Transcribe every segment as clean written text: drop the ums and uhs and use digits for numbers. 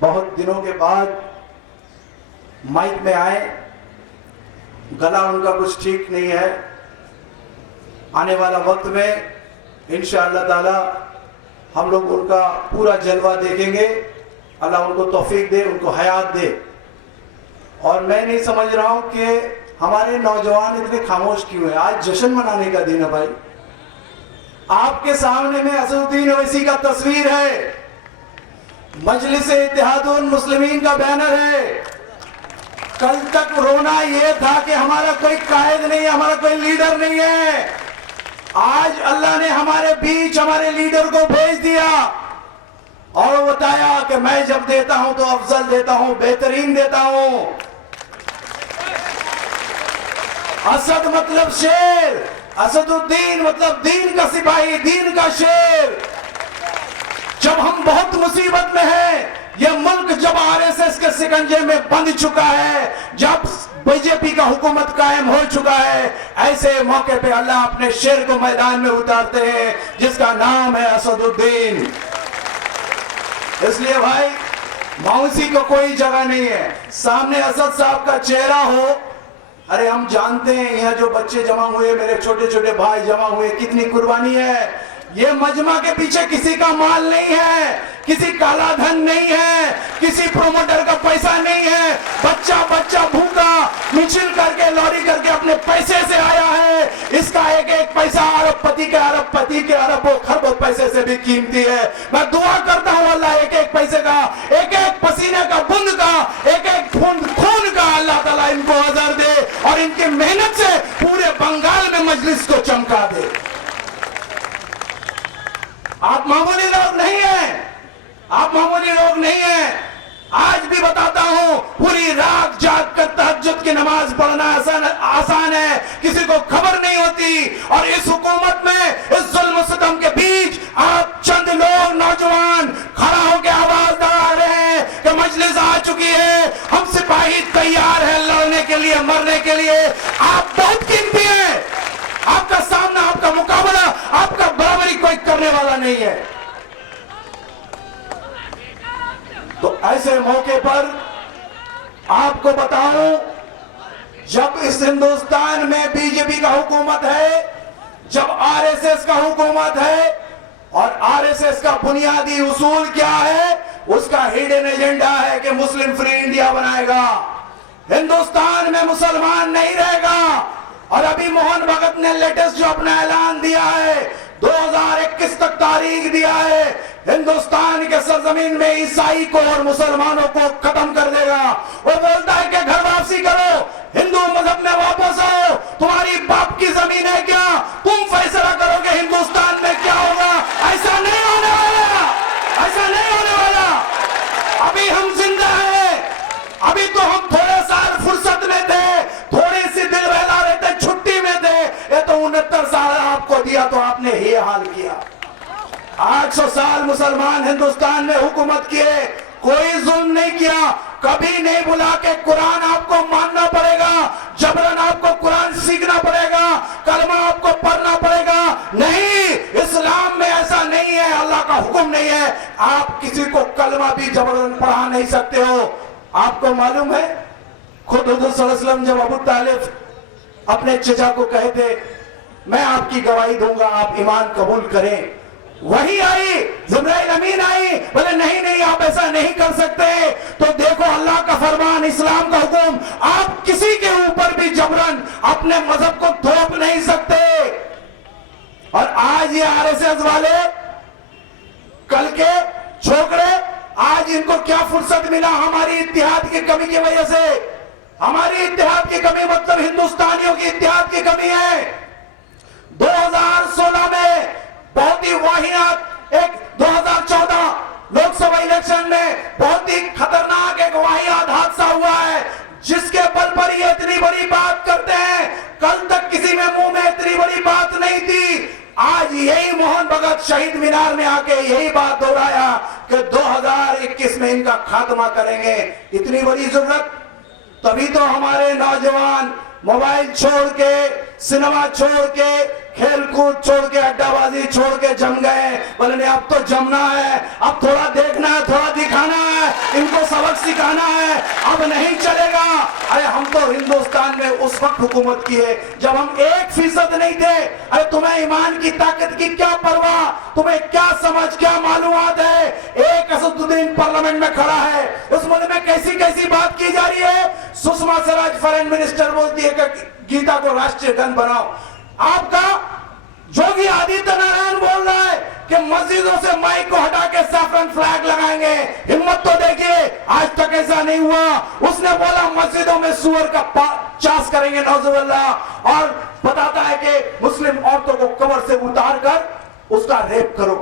बहुत दिनों के बाद माइक में आए। गला उनका कुछ ठीक नहीं है। आने वाला वक्त में इंशाअल्लाह ताला हम लोग उनका पूरा जलवा देखेंगे। अल्लाह उनको तौफीक दे, उनको हयात दे। और मैं नहीं समझ रहा हूं कि हमारे नौजवान इतने खामोश क्यों हैं। आज जश्न मनाने का दिन है भाई। आपके सामने में असदुद्दीन ओवैसी का तस्वीर है, मजलिस इत्तेहादुल मुस्लिमीन का बैनर है। कल तक रोना यह था कि हमारा कोई कायद नहीं है, हमारा कोई लीडर नहीं है। आज अल्लाह ने हमारे बीच हमारे लीडर को भेज दिया और बताया कि मैं जब देता हूं तो अफजल देता हूं, बेहतरीन देता हूं। असद मतलब शेर, असदुद्दीन मतलब दीन का सिपाही, दीन का शेर। जब हम बहुत मुसीबत में हैं, यह मुल्क जब आरएसएस के शिकंजे में बंध चुका है, जब बीजेपी का हुकूमत कायम हो चुका है, ऐसे मौके पे अल्लाह अपने शेर को मैदान में उतारते हैं जिसका नाम है असदुद्दीन। इसलिए भाई मौसी को कोई जगह नहीं है। सामने असद साहब का चेहरा हो, अरे हम जानते हैं यहाँ जो बच्चे जमा हुए, मेरे छोटे छोटे भाई जमा हुए, कितनी कुर्बानी है। ये मजमा के पीछे किसी का माल नहीं है, किसी काला धन नहीं है, किसी प्रोमोटर का पैसा नहीं है। बच्चा बच्चा भूखा मिचिल करके लॉरी करके अपने पैसे से आया है। इसका एक एक पैसा अरबपति के अरबों खरबों पैसे से भी कीमती है। मैं दुआ करता हूँ अल्लाह एक एक पैसे का, एक एक पसीने का बूंद का, एक एक बूंद खून का अल्लाह ताला इनको अजर दे और इनकी मेहनत से पूरे बंगाल में मजलिस को चमका दे। आप मामूली लोग नहीं हैं, आप मामूली लोग नहीं हैं। आज भी बताता हूं, पूरी रात जाग कर तहज्जुद की नमाज पढ़ना आसान है, किसी को खबर नहीं होती। और इस हुकूमत में, इस जुल्म सितम के बीच आप चंद लोग नौजवान खड़ा होकर आवाज लगा रहे हैं कि मजलिस आ चुकी है, हम सिपाही तैयार हैं लड़ने के लिए, मरने के लिए। आप बहुत कीमती हैं। आपका सामना, आपका मुकाबला, आपका बराबरी कोई करने वाला नहीं है। तो ऐसे मौके पर आपको बताऊं, जब इस हिंदुस्तान में बीजेपी का हुकूमत है, जब आरएसएस का हुकूमत है, और आरएसएस का बुनियादी उसूल क्या है, उसका हिडन एजेंडा है कि मुस्लिम फ्री इंडिया बनाएगा, हिंदुस्तान में मुसलमान नहीं रहेगा। और अभी मोहन भगत ने लेटेस्ट जो अपना ऐलान दिया है, 2021 तक तारीख दिया है, हिंदुस्तान के सरजमीन में ईसाई को और मुसलमानों को खत्म कर देगा। वो बोलता है कि घर वापसी करो, हिंदू मजहब में वापस आओ, तुम्हारी बाप की जमीन है क्या, तुम फैसला करोगे हिंदुस्तान में क्या होगा। ऐसा नहीं होने वाला, ऐसा नहीं होने वाला। अभी हम जिंदा हैं, अभी तो हम थोड़े साल फुर्सत में थे, थोड़ी सी दिल बहला रहे थे, छुट्टी में थे। ये तो 69 साल आपको दिया तो आपने ये हाल किया। 800 साल मुसलमान हिंदुस्तान में हुकूमत किए, कोई जुल्म नहीं किया, कभी नहीं बुला के कुरान आपको मानना पड़ेगा, जबरन आपको कुरान सीखना पड़ेगा, कलमा आपको पढ़ना पड़ेगा। नहीं, इस्लाम में ऐसा नहीं है, अल्लाह का हुक्म नहीं है। आप किसी को कलमा भी जबरन पढ़ा नहीं सकते हो। आपको मालूम है, खुद हुजूर सल्लल्लाहु अलैहि वसल्लम जब अबू तालिब अपने चचा को कहे थे, मैं आपकी गवाही दूंगा, आप ईमान कबूल करें, वही आई, जिब्राइल अमीन आई, बोले नहीं नहीं आप ऐसा नहीं कर सकते। तो देखो अल्लाह का फरमान, इस्लाम का हुक्म, आप किसी के ऊपर भी जबरन अपने मजहब को थोप नहीं सकते। और आज ये आरएसएस वाले, कल के छोकरे, आज इनको क्या फुर्सत मिला, हमारी इत्तेहाद की कमी की वजह से। हमारी इत्तेहाद की कमी मतलब हिंदुस्तानियों की इत्तेहाद की कमी है। 2016 में बहुत ही वाहियात एक 2014 लोकसभा इलेक्शन में बहुत ही खतरनाक एक वाहियात हादसा हुआ है, जिसके बल पर ये इतनी बड़ी बात करते हैं। कल तक किसी में मुंह में इतनी बड़ी बात नहीं थी। आज यही मोहन भगत शहीद मीनार में आके यही बात दोहराया कि 2021 में इनका खात्मा करेंगे। इतनी बड़ी जरूरत, तभी तो हमारे नौजवान मोबाइल छोड़ के, सिनेमा छोड़ के, खेल कूद छोड़ के, अड्डाबाजी छोड़ के जम गए। बोले नहीं अब तो जमना है, अब थोड़ा देखना है, थोड़ा दिखाना है, इनको सबक सिखाना है, अब नहीं चलेगा। अरे हम तो हिंदुस्तान में उस वक्त हुकूमत की है जब हम 1% नहीं थे। अरे तुम्हें ईमान की ताकत की क्या परवाह, तुम्हें क्या समझ, क्या मालूमात है। एक असदुद्दीन पार्लियामेंट में खड़ा है, उस मुल्क में कैसी कैसी बात की जा रही है। सुषमा स्वराज फॉरेन मिनिस्टर बोलती है कि गीता को राष्ट्रीय ग्रंथ बनाओ। आपका योगी आदित्यनारायण बोल रहा है कि मस्जिदों से माइक को हटा के सैफरन फ्लैग लगाएंगे। हिम्मत तो देखिए, आज तक ऐसा नहीं हुआ। उसने बोला मस्जिदों में सुअर का चास करेंगे, नौजुबिल्लाह, और बताता है कि मुस्लिम औरतों को कब्र से उतार कर उसका रेप करो।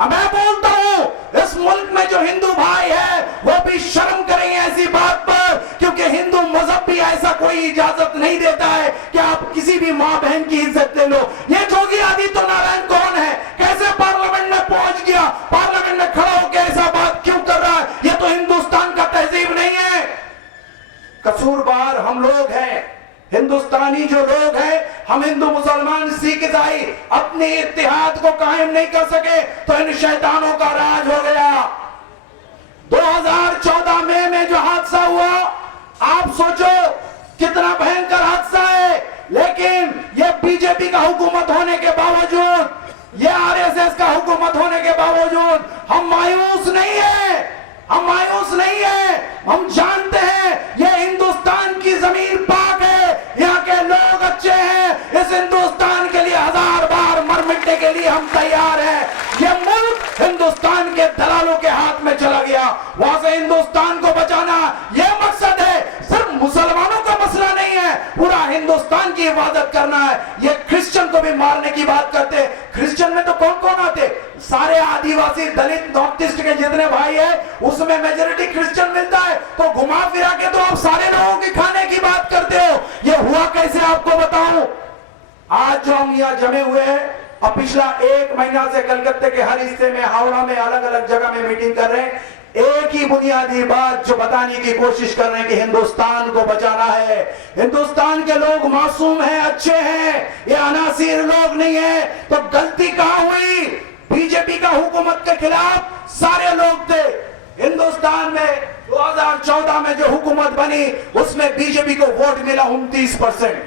मैं बोलता हूं इस मुल्क में जो हिंदू भाई है वो भी शर्म करेंगे ऐसी बात पर, क्योंकि हिंदू मजहब भी ऐसा कोई इजाजत नहीं देता है कि आप किसी भी मां बहन की इज्जत ले लो। ये योगी आदित्यनारायण कौन है, कैसे पार्लियामेंट में पहुंच गया, पार्लियामेंट में खड़ा होकर ऐसा बात क्यों कर रहा है। ये तो हिंदुस्तान का तहजीब नहीं है। कसूरवार हम लोग हैं, हिंदुस्तानी जो लोग हैं, हम हिंदू मुसलमान सिख ईसाई अपने इत्तेहाद को कायम नहीं कर सके तो इन शैतानों का राज हो गया। 2014 में जो हादसा हुआ, आप सोचो कितना भयंकर हादसा है। लेकिन ये बीजेपी का हुकूमत होने के बावजूद, ये आरएसएस का हुकूमत होने के बावजूद हम मायूस नहीं है, हम मायूस नहीं है। हम जानते हैं ये हिंदुस्तान की जमीन पाक है, यहाँ के लोग अच्छे हैं। इस हिंदुस्तान के लिए 1000 बार मर मिटने के लिए हम तैयार हैं। ये मुल्क हिंदुस्तान के दलालों के हाथ में चला गया, वहां से हिंदुस्तान को बचाना ये मकसद है। सिर्फ मुसलमानों का मसला नहीं है, पूरा हिंदुस्तान की हिफाजत करना है। ये क्रिश्चियन को भी मारने की बात करते। क्रिश्चियन में तो कौन कौन आते, सारे आदिवासी दलित नॉर्थ ईस्ट के जितने भाई है उसमें मेजोरिटी क्रिश्चियन मिलता है। तो घुमा फिरा के तो आप सारे लोगों के खाने की बात करते हो। ये हुआ कैसे आपको बताऊं। आज जो हम यहाँ जमे हुए हैं, अब पिछला 1 महीना से कलकत्ते के हर हिस्से में, हावड़ा में, अलग अलग जगह में मीटिंग कर रहे हैं। एक ही बुनियादी बात जो बताने की कोशिश कर रहे हैं कि हिंदुस्तान को बचाना है। हिंदुस्तान के लोग मासूम हैं, अच्छे हैं, ये अनासिर लोग नहीं है। तो गलती कहां हुई, बीजेपी का हुकूमत के खिलाफ सारे लोग थे। हिंदुस्तान में 2014 में जो हुकूमत बनी उसमें बीजेपी को वोट मिला 29%।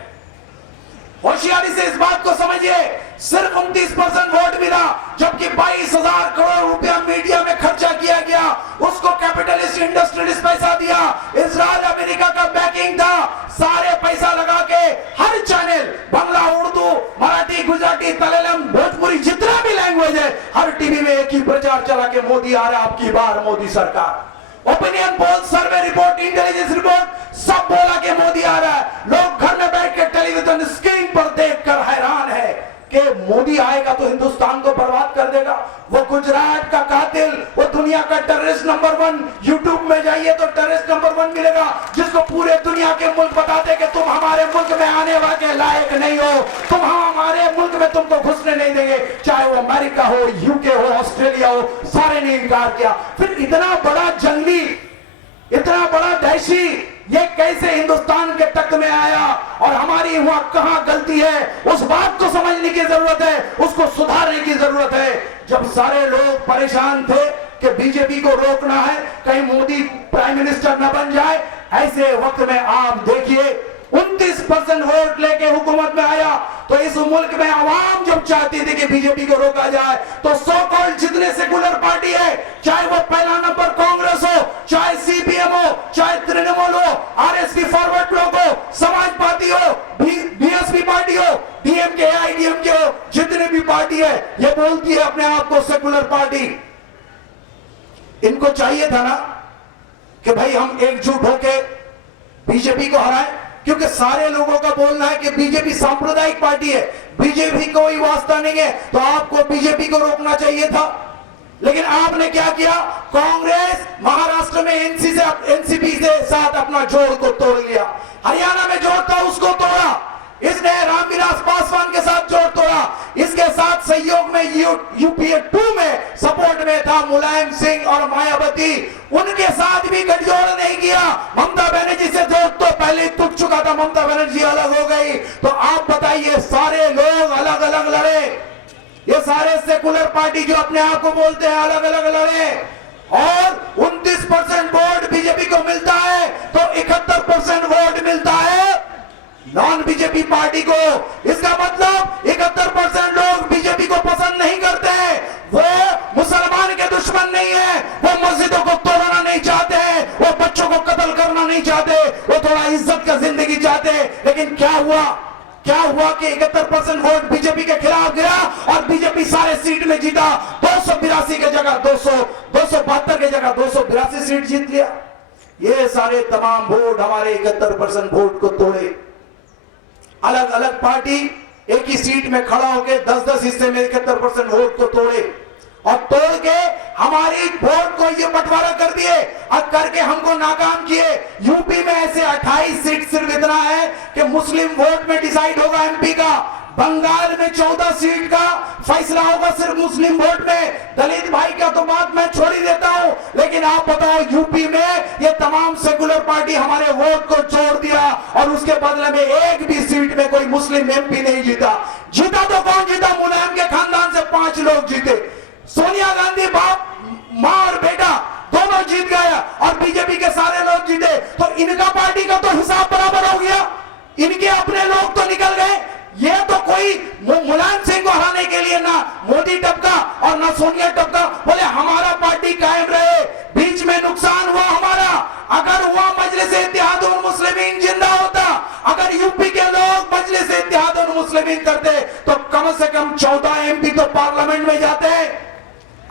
होशियारी से इस बात को समझिए, सिर्फ 29% वोट मिला, जबकि 22,000 करोड़ रुपया मीडिया में खर्चा किया गया। उसको कैपिटलिस्ट इंडस्ट्रियलिस्ट पैसा दिया, इजराइल अमेरिका का बैकिंग था। सारे पैसा लगा के हर चैनल, बांग्ला, उर्दू, मराठी, गुजराती, तमिलम, भोजपुरी, जितना भी लैंग्वेज है, हर टीवी में एक ही प्रचार चला के मोदी आ रहा, आपकी बार मोदी सरकार। Opinion poll, survey report, intelligence report, सब बोला कि मोदी आ रहा है। लोग घर में बैठ के टेलीविजन स्क्रीन पर देखकर हैरान है कि मोदी आएगा तो हिंदुस्तान को बर्बाद कर देगा। वो गुजरात का कातिल, वो दुनिया का टेररिस्ट नंबर 1, यूट्यूब में जाइए तो टेररिस्ट नंबर 1 मिलेगा, जिसको पूरे दुनिया के मुल्क बताते कि तुम हमारे मुल्क में आने वाले लायक नहीं हो, तुम हमारे मुल्क में तुमको घुसने नहीं देंगे। चाहे वो अमेरिका हो, यूके हो, ऑस्ट्रेलिया हो, सारे ने इनकार किया। फिर इतना बड़ा जंगली, इतना बड़ा दहशी, ये कैसे हिंदुस्तान के तख्त में आया और हमारी वहां कहां गलती है, उस बात को समझने की जरूरत है, उसको सुधारने की जरूरत है। जब सारे लोग परेशान थे कि बीजेपी को रोकना है, कहीं मोदी प्राइम मिनिस्टर न बन जाए, ऐसे वक्त में आप देखिए 29% वोट लेके हुकूमत में आया। तो इस मुल्क में आवाम जब चाहती थी कि बीजेपी को रोका जाए, तो सो कॉल्ड जितने सेकुलर पार्टी है, चाहे वो पहला नंबर कांग्रेस हो, चाहे सीपीएम हो, चाहे तृणमूल हो, आरएसपी फॉरवर्ड ब्लॉक हो, समाजवादी हो, बीएसपी पार्टी हो, डीएमके, आईडीएमके हो, जितने भी पार्टी है, ये बोलती है अपने आप को सेकुलर पार्टी। इनको चाहिए था ना कि भाई हम एकजुट होके बीजेपी को हराएं, क्योंकि सारे लोगों का बोलना है कि बीजेपी सांप्रदायिक पार्टी है, बीजेपी कोई वास्ता नहीं है, तो आपको बीजेपी को रोकना चाहिए था। लेकिन आपने क्या किया, कांग्रेस महाराष्ट्र में एनसीपी से साथ अपना जोड़ को तोड़ लिया, हरियाणा में जोड़ था उसको तोड़ा, इसने रामविलास पासवान के साथ जोड़ तोड़ा, इसके साथ सहयोग में यूपीए 2 में सपोर्ट में था मुलायम सिंह और मायावती, उनके साथ भी गठजोड़ नहीं किया। ममता बनर्जी से जोड़ तो पहले टूट चुका था, ममता बनर्जी अलग हो गई। तो आप बताइए, सारे लोग अलग अलग लड़े, ये सारे सेकुलर पार्टी जो अपने आप को बोलते हैं अलग अलग लड़े, और 29% नॉन बीजेपी पार्टी को। इसका मतलब 71% लोग बीजेपी को पसंद नहीं करते हैं। वो मुसलमान के दुश्मन नहीं है, वो मस्जिदों को तोड़ना नहीं चाहते हैं, वो बच्चों को कत्ल करना नहीं चाहते, वो थोड़ा इज्जत का जिंदगी चाहते हैं। लेकिन क्या हुआ कि 71% वोट बीजेपी के खिलाफ गिरा और बीजेपी सारे सीट में जीता। 282 की जगह 272 की जगह 282 सीट जीत लिया। ये सारे तमाम वोट हमारे 71% वोट को तोड़े। अलग अलग पार्टी एक ही सीट में खड़ा होकर 10-10 हिस्से में 71% वोट को तोड़े और तोड़ के हमारी वोट को ये बंटवारा कर दिए और करके हमको नाकाम किए। यूपी में ऐसे 28 सीट सिर्फ इतना है कि मुस्लिम वोट में डिसाइड होगा एमपी का। बंगाल में 14 सीट का फैसला होगा सिर्फ मुस्लिम वोट में। दलित भाई का तो बात मैं छोड़ ही देता हूं, लेकिन आप बताओ यूपी में ये तमाम सेकुलर पार्टी हमारे वोट को छोड़ दिया और उसके बदले में एक भी सीट में कोई मुस्लिम एमपी नहीं जीता। जीता तो कौन जीता? मुलायम के खानदान से 5 लोग जीते। सोनिया गांधी बाप मां और बेटा दोनों जीत गए और बीजेपी के सारे लोग जीते। तो इनका पार्टी का तो हिसाब बराबर हो गया, इनके अपने लोग तो निकल गए। ये तो कोई मुलायम सिंह को हराने के लिए ना मोदी टपका और ना सोनिया टपका, बोले हमारा पार्टी कायम रहे। बीच में नुकसान हुआ हमारा। अगर हुआ मजलिस इत्तेहादुल मुस्लिमीन जिंदा होता, अगर यूपी के लोग मजलिस इत्तेहादुल मुस्लिमीन करते तो कम से कम 14 एमपी तो पार्लियामेंट में जाते।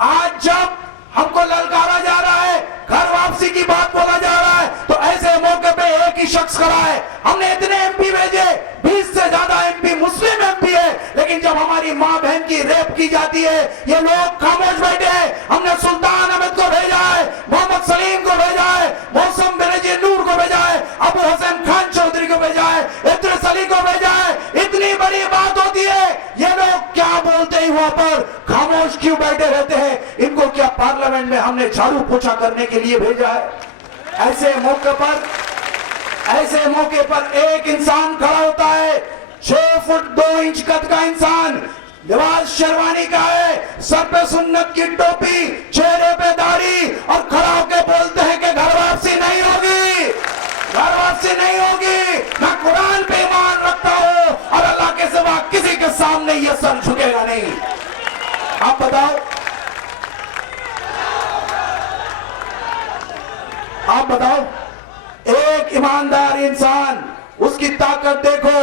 आज जब हमको ललकारा जा रहा है, घर वापसी की बात बोला जा रहा है, तो ऐसे मौके पे एक ही शख्स खड़ा है। हमने इतने एमपी भेजे, 20 से ज्यादा एमपी मुस्लिम एमपी है, लेकिन जब हमारी मां बहन की रेप की जाती है ये लोग खामोश बैठे हैं। हमने सुल्तान अहमद को भेजा है, मोहम्मद सलीम को भेजा है, मौसम बेनजीर नूर को भेजा है, अबू हसन खान चौधरी को भेजा है, इद्रिस अली को भेजा है। इतनी बड़ी बात होती है, ये लोग क्या बोलते ही वहां पर खामोश क्यों बैठे रहते हैं? इनको क्या पार्लियामेंट में हमने झाड़ू पोछा करने के लिए भेजा है? ऐसे मौके पर एक इंसान खड़ा होता है, 6 फुट 2 इंच कद का इंसान, लिबास शेरवानी का है, सर पे सुन्नत की टोपी, चेहरे पे दाढ़ी, और खड़ा होकर बोलते हैं कि घर वापसी नहीं होगी, घर वापसी नहीं होगी। मैं कुरान पे ईमान रखता हूं और अल्लाह के सिवा किसी के सामने यह सर झुकेगा नहीं। आप बताओ, एक ईमानदार इंसान, उसकी ताकत देखो,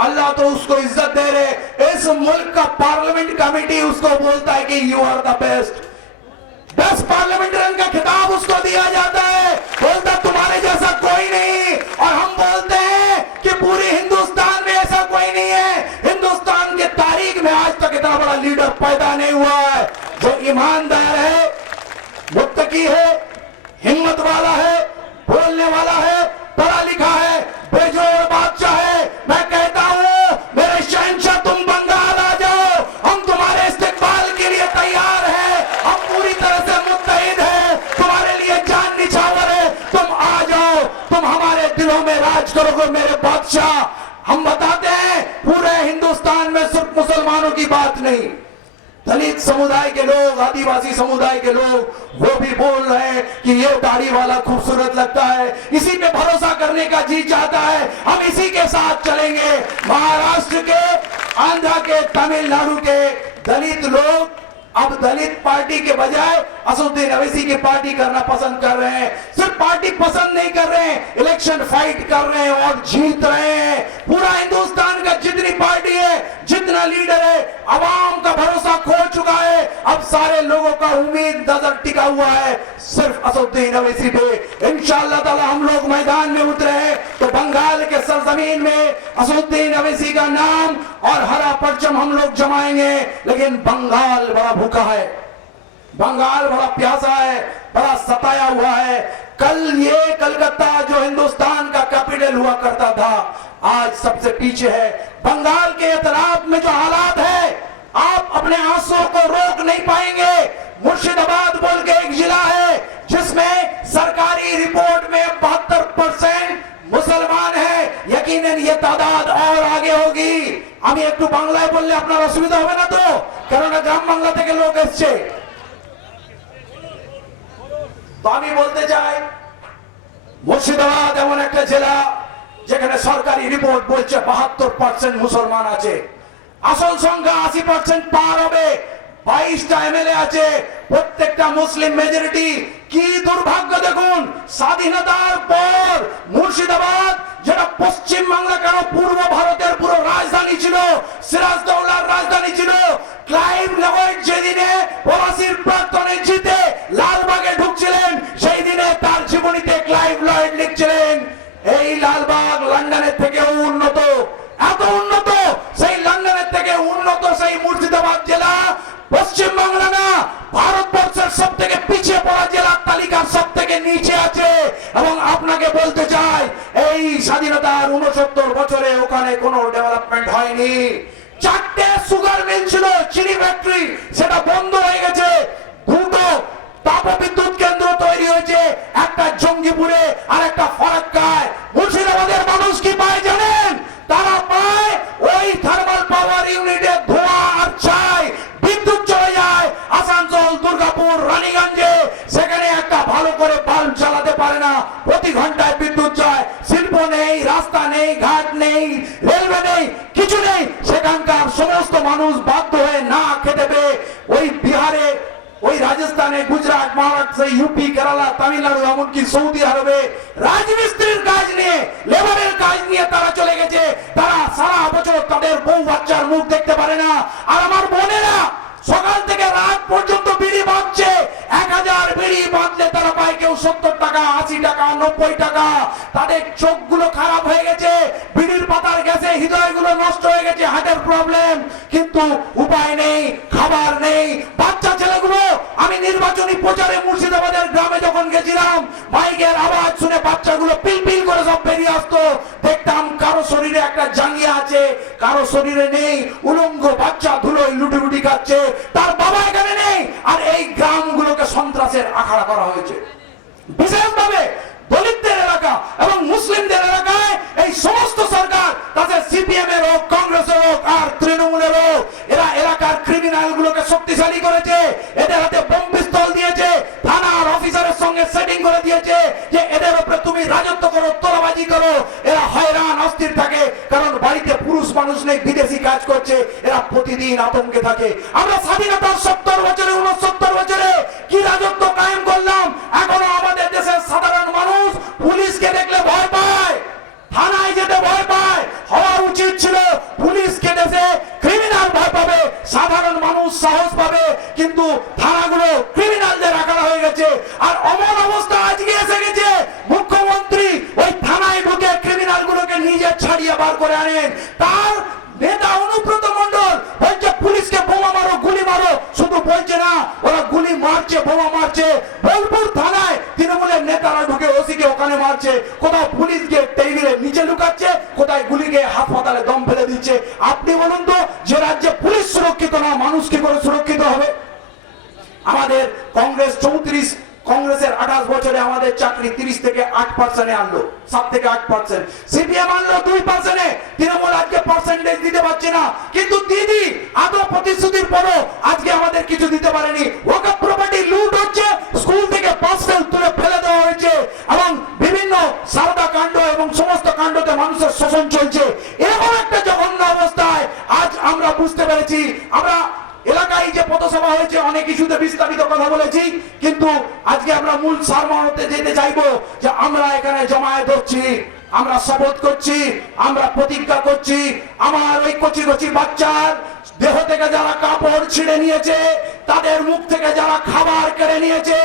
अल्लाह तो उसको इज्जत दे रहे। इस मुल्क का पार्लियामेंट कमेटी उसको बोलता है कि you are the best parliamentarian का खिताब उसको दिया जाता है, बोलता तुम्हारे जैसा कोई नहीं। और हम बोलते हैं कि पूरे हिंदुस्तान में ऐसा कोई नहीं है। हिंदुस्तान के तारीख में आज तक इतना बड़ा लीडर पैदा नहीं हुआ है जो ईमानदार है, मुत्तकी है, हिम्मत वाला है, बोलने वाला है, पढ़ा लिखा है, बेजोड़ बादशाह है। मैं कहता हूं मेरे शहंशाह, तुम बंगाल आ जाओ, हम तुम्हारे इस्तेकबाल के लिए तैयार हैं, हम पूरी तरह से मुत्तहिद हैं, तुम्हारे लिए जान निछावर है। तुम आ जाओ, तुम हमारे दिलों में राज करोगे मेरे बादशाह। हम बताते हैं पूरे हिंदुस्तान में सिर्फ मुसलमानों की बात नहीं, दलित समुदाय के लोग, आदिवासी समुदाय के लोग वो भी बोल रहे हैं कि ये दाढ़ी वाला खूबसूरत लगता है, इसी पे भरोसा करने का जी चाहता है, हम इसी के साथ चलेंगे। महाराष्ट्र के, आंध्र के, तमिलनाडु के दलित लोग अब दलित पार्टी के बजाय असदुद्दीन अवैसी की पार्टी करना पसंद कर रहे हैं। सिर्फ पार्टी पसंद नहीं कर रहे हैं, इलेक्शन फाइट कर रहे हैं और जीत रहे हैं। पूरा हिंदुस्तान का जितनी पार्टी है, जितना लीडर है, आवाम का भरोसा खो चुका है। अब सारे लोगों का उम्मीद नजर टिका हुआ है सिर्फ असदुद्दीन अवैसी पे। इंशाअल्लाह ताला हम लोग मैदान में उतरे हैं तो बंगाल के सरजमीन में असदुद्दीन अवैसी का नाम और हरा परचम हम लोग जमाएंगे। लेकिन बंगाल बड़ा भूखा है, बंगाल बड़ा प्यासा है, बड़ा सताया हुआ है। कल ये कलकत्ता जो हिंदुस्तान का कैपिटल हुआ करता था, आज सबसे पीछे है। बंगाल के एतराफ में जो हालात है, आप अपने आंसुओं को रोक नहीं पाएंगे। मुर्शिदाबाद बोल के एक जिला है जिसमें सरकारी रिपोर्ट में 72% मुसलमान है। यकीनन ये तादाद और आगे होगी। আমি একটু বাংলায় বললে আপনার অসুবিধা হবে না তো? কারণ গ্রাম বাংলা থেকে লোক এসছে। তো আমি বলতে চাই মুর্শিদাবাদ এমন একটা জেলা যেখানে সরকারি রিপোর্ট বলছে 72% মুসলমান আছে, আসল সংখ্যা 80% পার হবে। 22টা এমএলএ আছে, প্রত্যেকটা মুসলিম মেজরিটি। কি দুর্ভাগ্য দেখুন, স্বাধীনতার পর মুর্শিদাবাদ, যেটা পশ্চিম বাংলা কেন পূর্ব ভারতের পুরো রাজধানী ছিল, সিরাজদৌল্লার রাজধানী ছিল, ক্লাইভ লয়েড যেদিনে পলাশির প্রাক্তনে জিতে লালবাগে ঢুকছিলেন, সেই দিনে তার জীবনীতে ক্লাইভ লয়েড লিখছিলেন এই লালবাগ লন্ডনের থেকেও উন্নত, এত উন্নত, সেই লন্ডনের থেকে উন্নত সেই মুর্শিদাবাদ জেলা পশ্চিম বাংলা না, ভারতবর্ষের সব থেকে পিছিয়ে পড়া জেলার তালিকার সব থেকে নিচে আছে। এবং আপনাকে বলতে চাই, এই স্বাধীনতার 69 বছরে ওখানে কোনো ডেভেলপমেন্ট হয়নি। 4টে সুগার মিল ছিল, চিনি ফ্যাক্টরি, সেটা বন্ধ হয়ে গেছে। 2টো তাপবিদ্যুৎ কেন্দ্র তৈরি হয়েছে, একটা জঙ্গিপুরে আর একটা ফরাক্কায়। মুর্শিদাবাদের মানুষ কি পায় জানেন? তারা পায় ওই থার্মাল পাওয়ার ইউনিটে ধোঁয়া আর ছাই, বিদ্যুৎ চলে যায় আসানসোল, দুর্গাপুর, রানীগঞ্জে, সেখানে একটা ভালো করে বাল্ব চালাতে পারে না, প্রতি ঘন্টায় বিদ্যুৎ যায়। শিল্প নেই, রাস্তা নেই, ঘাট নেই, রেলওয়ে নেই, কিছু নেই। সেখানকার সমস্ত মানুষ বাধ্য হয়ে না খেতে পেয়ে ওই বিহারে, ওই রাজস্থানে, গুজরাট, মহারাষ্ট্র, ইউপি, কেরালা, তামিলনাড়ু, এমনকি সৌদি আরবে রাজমিস্ত্রির কাজ নিয়ে, লেবারের কাজ নিয়ে তারা চলে গেছে। তারা সারা বছর তাদের বউ বাচ্চার মুখ দেখতে পারে না। আর আমার বোনেরা সকাল থেকে রাত পর্যন্ত বিড়ি বাঁধছে। 1000 বিড়ি বাঁধলে তারা পায় কেউ 70 টাকা, 80 টাকা, 90 টাকা। তাদের চোখগুলো খারাপ হয়ে গেছে, বিড়ির পাতার গ্যাসে হৃদয়গুলো নষ্ট হয়ে গেছে, হার্টের প্রবলেম, কিন্তু উপায় নেই, খাবার নেই। বাচ্চা ছেলেগুলো, আমি নির্বাচনী প্রচারে মুর্শিদাবাদের গ্রামে যখন গেছিলাম, মাইকের আওয়াজ শুনে বাচ্চাগুলো পিলপিল করে সব বেরিয়ে আসতো। দেখতাম কারো শরীরে একটা জাঙ্গিয়া আছে, কারো শরীরে নেই, উলঙ্গ বাচ্চা ধুলোয় লুটি খাচ্ছে, তার বাবা এখানে নেই। আর এই গ্রামগুলোকে সন্ত্রাসের আখড়া করা হয়েছে। বিশেষভাবে দলিতদের এলাকা এবং মুসলিমদের এলাকায় এই সমস্ত সরকার, তাদের সিপিএম এর হোক, কংগ্রেসের হোক আর তৃণমূলের হোক, এরা এলাকার ক্রিমিনাল গুলোকে শক্তিশালী করেছে। এদের হাতে বোম পিস্তল দিয়েছে, থানার অফিসারের সঙ্গে সেটিং করে দিয়েছে যে এদের উপরে তুমি রাজত্ব করো, তোলাবাজি করো। এরা হয়রান অস্থির থাকে, কারণ বাড়িতে পুরুষ মানুষ নেই, বিদেশি কাজ করছে, এরা প্রতিদিন আতঙ্কে থাকে। আমরা স্বাধীনতার 70 বছরে, 69 বছরে কি রাজত্ব কায়েম করলাম? এখনো আমাদের দেশের সাধারণ মানুষ পুলিশকে দেখলে ভয় পায়, থানায় যেতে ভয় পায়। হওয়া উচিত ছিল পুলিশকে দেখে ক্রিমিনাল ভয় পাবে, সাধারণ মানুষ সাহস পাবে, কিন্তু থানাগুলো ক্রিমিনালদের আখড়া হয়ে গেছে। আর অমন অবস্থা আজকে এসে গেছে, মুখ্যমন্ত্রী ওই থানায় ঢুকে ক্রিমিনাল গুলোকে নিজে ছাড়িয়ে বার করে আনেন। তার নেতা অনুব্রত মণ্ডল বলছে পুলিশকে বোমা মারো, গুলি মারো। শুধু বলছে না, ওরা গুলি মারছে, বোমা মারছে। বোলপুর থানায় তৃণমূলের নেতারা ঢুকে ওসিকে ওখানে মারছে, কোথাও পুলিশ গিয়ে টেবিলের নিচে লুকাচ্ছে, কোথায় গুলি গিয়ে হাসপাতালে দম ফেলে দিচ্ছে। আপনি বলুন তো, যে রাজ্যে পুলিশ সুরক্ষিত না, মানুষ কি করে সুরক্ষিত হবে? আমাদের কংগ্রেস 34, কংগ্রেসের 28 বছরে আমাদের চাকরি 30 থেকে 8% আনলো, 7 থেকে 8%। সিপিএম আনলো 2%। তৃণমূল আজকে পার্সেন্টেজ দিতে পারছে না, কিন্তু দিদি আদৌ প্রতিশ্রুতির পরও আজকে আমাদের কিছু দিতে পারেনি। ওয়াকফ প্রপার্টি লুট হচ্ছে, স্কুল থেকে বাস ফেল তুলে ফেলে দেওয়া হয়েছে, এবং বিভিন্ন সারদা কাণ্ড এবং সমস্ত কাণ্ডতে মানুষের শোষণ চলছে। এরকম একটা জঘন্য অবস্থায় আজ আমরা বুঝতে পেরেছি, আমরা এলাকায় যে পথসভা হয়েছে, অনেক ইস্যুতে বিস্তারিত কথা বলেছি, কিন্তু আজকে আমরা মূল সারমর্মতে যেতে চাইবো যে আমরা এখানে জমায়েত হচ্ছি, আমরা শপথ করছি, আমরা প্রতিজ্ঞা করছি। আমার ওই কচি কচি বাচ্চার দেহ থেকে যারা কাপড় ছিঁড়ে নিয়েছে, তাদের মুখ থেকে যারা খাবার কেড়ে নিয়েছে,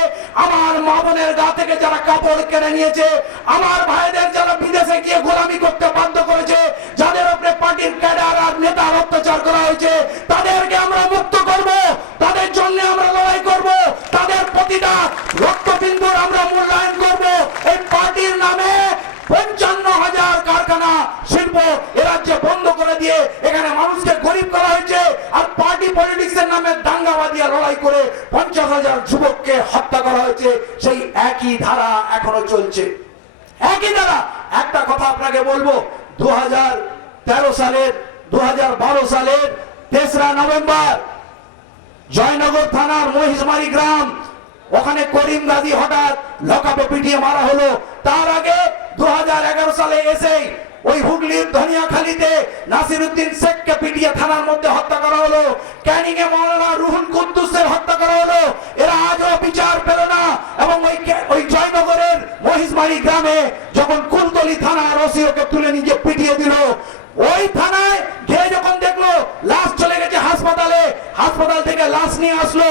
আমার মা বোনের গা থেকে যারা কাপড় কেড়ে নিয়েছে, আমার ভাইদের যারা বিদেশে গিয়ে গোলামি করতে বাধ্য করেছে, যাদের উপরে পার্টির ক্যাডার আর নেতার অত্যাচার করা হয়েছে, তাদেরকে আমরা মুক্ত করব। তাদের জন্য আমরা লড়াই করব, তাদের প্রতিটা রক্তবিন্দুর আমরা মূল্যায়ন করব। এই পার্টির নামে 55,000 কারখানা, শিল্প এ রাজ্যে বন্ধ করে দিয়ে এখানে মানুষকে গরিব করা হয়েছে। আর পার্টি পলিটিক্সের নামে দাঙ্গাবাদিয়া লড়াই করে 50,000 যুবককে হত্যা করা হয়েছে। সেই একই ধারা এখনো চলছে, একই ধারা। একটা কথা আপনাকে বলবো, 2013 সালের 2012 সালের 3রা নভেম্বর জয়নগর থানার মহিষমারি গ্রাম, ওখানে করিম গাজী হঠাৎ লকআপে পিটিয়ে মারা হলো। তার আগে 2011 সালে এসে ওই হুগলির ধনিয়াখালীতে নাসিরউদ্দিন শেখকে পিটিয়ে থানার মধ্যে হত্যা করা হলো, ক্যানিং এ মাওলানা রুহুল কুদ্দুসের হত্যা করা হলো। এরা আজও বিচার পেল না। এবং ওই জয়নগরের মহিষবাড়ি গ্রামে যখন কুলতলি থানার ওসিওকে তুলে নিয়ে পিটিয়ে দিল, ওই থানায় গিয়ে যখন দেখলো লাশ চলে গেছে হাসপাতালে, হাসপাতাল থেকে লাশ নিয়ে আসলো,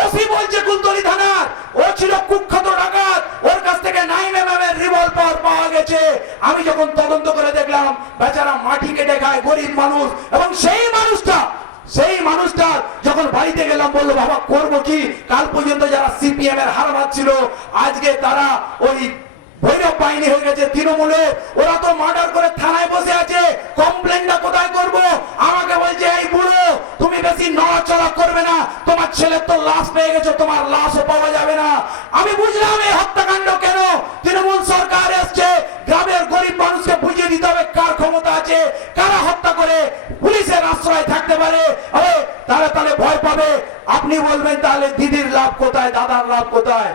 ওসি বলছে কুলতলি থানার ও ছিল কুখ্যাত ডাকাত, ওর কাছ থেকে 9mm এর রিভলভার পাওয়া গেছে। আমি যখন তদন্ত করে দেখলাম বেচারা মাটি কেটে খায়, গরিব মানুষ। এবং সেই মানুষটা যখন বাড়িতে গেলাম বললো বাবা করবো কি, কাল পর্যন্ত যারা সিপিএম এর হারবাদ ছিল আজকে তারা ওই ভৈরব বাহিনী হয়ে গেছে তৃণমূলে, ওরা তো মার্ডার করে থানায় বসে আছে, কমপ্লেনটা কোথায় করব? আমাকে বলছে এই বুড়ো তুমি বেশি নড়াচড়া করবে না, তোমার ছেলে তো লাশ পেয়ে গেছে, তোমার লাশও পাওয়া যাবে না। আমি বুঝলাম এই হত্যাকাণ্ড কেন। তৃণমূল সরকার এসছে, গ্রামের গরিব মানুষকে বুঝিয়ে দিতে হবে কার ক্ষমতা আছে, কারা হত্যা করে পুলিশের আশ্রয় থাকতে পারে, তাহলে ভয় পাবে। আপনি বলবেন তাহলে দিদির লাভ কোথায়, দাদার লাভ কোথায়?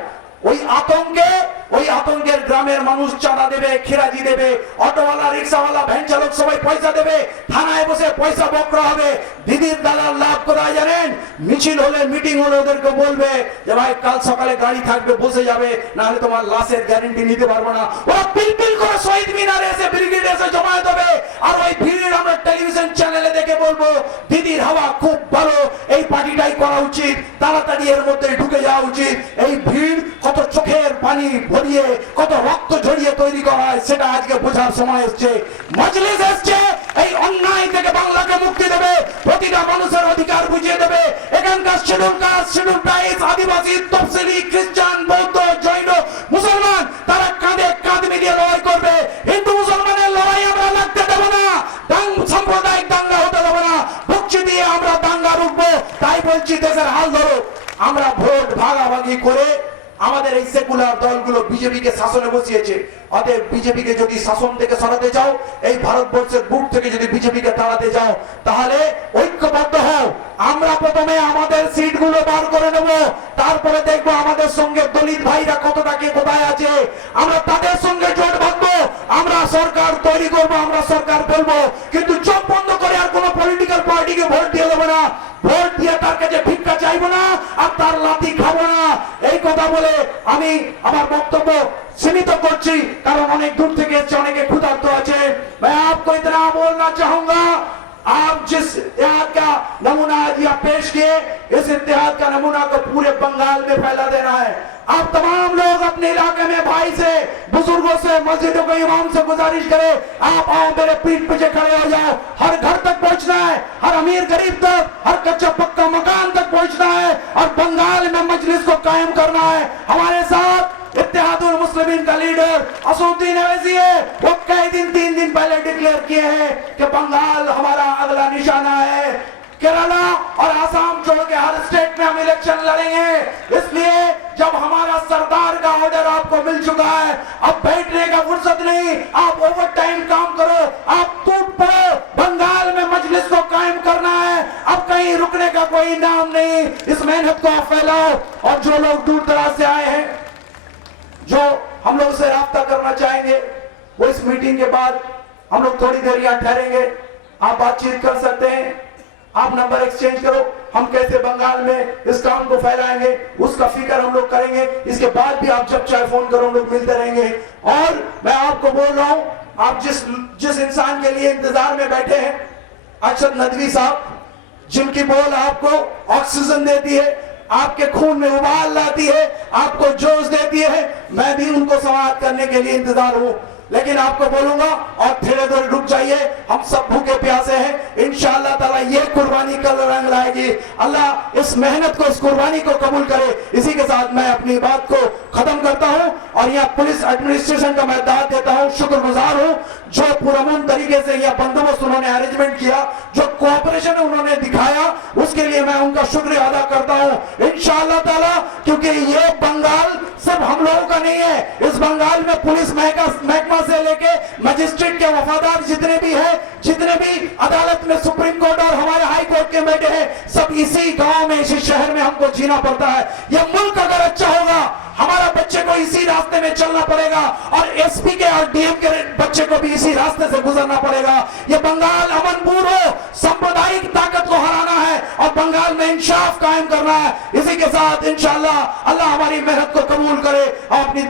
ওই আতঙ্কের গ্রামের মানুষ চাঁদা দেবে, খেরাজি দেবে, অটোওয়ালা, রিক্সাওয়ালা, ভ্যান চালক সবাই পয়সা দেবে, থানায় বসে পয়সা বকরা হবে। দিদির দাদার লাভ কোথায় জানেন? মিছিল হলে, মিটিং হলে ওদেরকে বলবে যে ভাই কাল সকালে গাড়ি থাকবে, বসে যাবে, না হলে তোমার লাশের গ্যারেন্টি নিতে পারবো না। ওরা পিলপিল করে শহীদ মিনারে এসে, ব্রিগেডে এসে জমায়েত হবে। আর ওই ভিড় আমরা টেলিভিশন চ্যানেলে দেখে বলবো দিদির হাওয়া খুব ভালো, এই পার্টিটাই করা উচিত, তাড়াতাড়ি এর মধ্যে ঢুকে যাওয়া উচিত। এই ভিড় কত চোখের পানি ভরিয়ে, কত রক্ত ঝরিয়ে তৈরি করা হয় সেটা আজকে বোঝার সময় এসছে। মজলিস এসছে এই অন্যায় থেকে বাংলাকে মুক্তি দেবে, প্রতিটা মানুষের অধিকার বুঝিয়ে দেবে। এখানকার শিডিউল কাস্ট, শিডিউল ট্রাইবস, আদিবাসী, তফসিলি, খ্রিস্টান, বৌদ্ধ, জৈন, মুসলমান তারা কাঁধে কাঁধ মিলিয়ে লড়াই করবে। হিন্দু মুসলমানের লড়াই আমরা লাগতে দেবো না, সাম্প্রদায়িক দাঙ্গা হতে দেবো না, বকছি দিয়ে আমরা দাঙ্গা রুখবো। তাই বলছি দেশের হাল ধরো, আমরা ভোট ভাগাভাগি করে আমাদের এই সেকুলার দলগুলো বিজেপিকে শাসনে বসিয়েছে। অতএব বিজেপিকে যদি শাসন থেকে সরাতে চাও, এই ভারতবর্ষের বুক থেকে যদি বিজেপিকে তাড়াতে চাও, তাহলে ঐক্যবদ্ধ হও। আমরা প্রথমে আমাদের সিটগুলো বার করে নেব, তারপরে দেখবো আমাদের সঙ্গে দলিত ভাইরা কতটা কে কোথায় আছে, আমরা তাদের সঙ্গে জোট বাঁধবো, আমরা সরকার তৈরি করবো, আমরা সরকার বলবো। কিন্তু চোখ বন্ধ করে আর কোন পলিটিক্যাল পার্টিকে ভোট দিয়ে দেবো না, ভোট দিয়ে তার কাছে ভিক্ষা চাইবো না, আর তার লাথি খাবো না। এই কথা বলে আমি আমার বক্তব্য सीमित করছি, কারণ অনেক দূর থেকে এসে অনেকে ক্ষুধার্ত আছে। मैं आपको इतना बोलना चाहूंगा, आप जिस इत्तेहाद का नमूना आज यहाँ पेश किए, इस इत्तेहाद का नमूना को पूरे बंगाल में फैला देना है। आप तमाम लोग अपने इलाके में भाई से, बुजुर्गों से, मस्जिदों के इमाम से गुजारिश करें, आप आओ मेरे पीठ पीछे खड़े हो जाओ। हर घर तक पहुंचना है, हर अमीर गरीब तक, हर कच्चा पक्का मकान तक पहुंचना है, और बंगाल में मजलिस को कायम करना है। हमारे साथ इत्तेहादुल मुस्लिमीन का लीडर असदुद्दीन अवैसी है, वो कई दिन 3 दिन पहले डिक्लेयर किए हैं कि बंगाल हमारा अगला निशाना है। केरला और आसाम छोड़ के हर स्टेट में हम इलेक्शन लड़ेंगे। इसलिए जब हमारा सरदार का ऑर्डर आपको मिल चुका है, अब बैठने का फुर्सत नहीं, आप ओवर टाइम काम करो, आप टूट पड़ो, बंगाल में मजलिस को कायम करना है। अब कहीं रुकने का कोई नाम नहीं, इस मेहनत को आप फैलाओ। और जो लोग दूर दराज से आए हैं, जो हम लोग से राब्ता करना चाहेंगे, वो इस मीटिंग के बाद हम लोग थोड़ी देर यहाँ ठहरेंगे, आप बातचीत कर सकते हैं, आप नंबर एक्सचेंज करो, हम कैसे बंगाल में इस काम को फैलाएंगे उसका फिक्र हम लोग करेंगे। इसके बाद भी आप जब चाहे फोन करो, हम लोग मिलते रहेंगे। और मैं आपको बोल रहा हूं, आप जिस इंसान के लिए इंतजार में बैठे हैं, अरशद नदवी साहब, जिनकी बोल आपको ऑक्सीजन देती है, आपके खून में उबाल लाती है, आपको जोश देती है, मैं भी उनको समाप्त करने के लिए इंतजार हूं। लेकिन आपको बोलूंगा और थोड़े देर रुक जाइए, हम सब भूखे प्यासे हैं, इंशाअल्लाह ताला ये कुर्बानी कल रंग लाएगी। अल्लाह इस मेहनत को, इस कुर्बानी को कबूल करे। इसी के साथ मैं अपनी बात को खत्म करता हूं और यहाँ पुलिस एडमिनिस्ट्रेशन का मैं दाद देता हूं, शुक्रगुजार हूं, जो पुरअमन तरीके से यह बंदोबस्त उन्होंने अरेंजमेंट किया, जो कोऑपरेशन उन्होंने दिखाया, उसके लिए मैं उनका शुक्रिया अदा करता हूं इंशाअल्लाह ताला। क्योंकि ये बंगाल सिर्फ हम लोगों का नहीं है, इस बंगाल में पुलिस महकमा से लेके मजिस्ट्रेट के वफादार जितने भी हैं, जितने भी अदालत में सुप्रीम कोर्ट और हमारे हाई कोर्ट के बैठे हैं, सब इसी गांव में, इसी शहर में हमको जीना पड़ता है। यह मुल्क अगर अच्छा होगा, हमारा बच्चे को इसी रास्ते में चलना पड़ेगा और एसपी के और डीएम के बच्चे को भी इसी रास्ते से गुजरना पड़ेगा। यह बंगाल अमनपूर्ण हो, सांप्रदायिक ताकत को हराना है और बंगाल में इंसाफ कायम करना है। इसी के साथ इंशाअल्लाह अल्लाह हमारी मेहनत को कबूल करे और अपनी